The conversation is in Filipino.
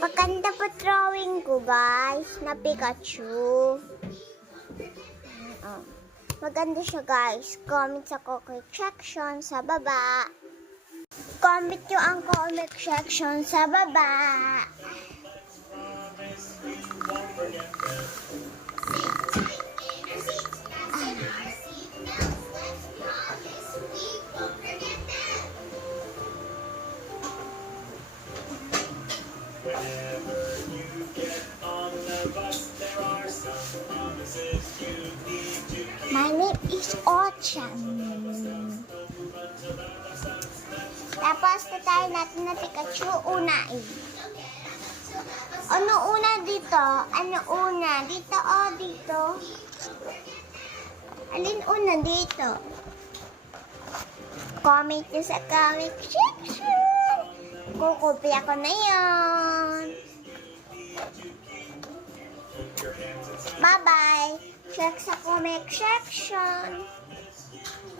Maganda po drawing ko, guys, na Pikachu. Maganda siya, guys. Comment sa comment section sa baba. Comment nyo ang comment section sa baba. Whenever you get on the bus, there are some promises you need to keep. My name is Ochan. Tapos tatay natin na Pikachu unain. Ano una dito? Ano una? Dito o dito? Alin una dito? Comment nyo sa comment section. Kukopya ko na yun. Bye-bye. Check sa comment section.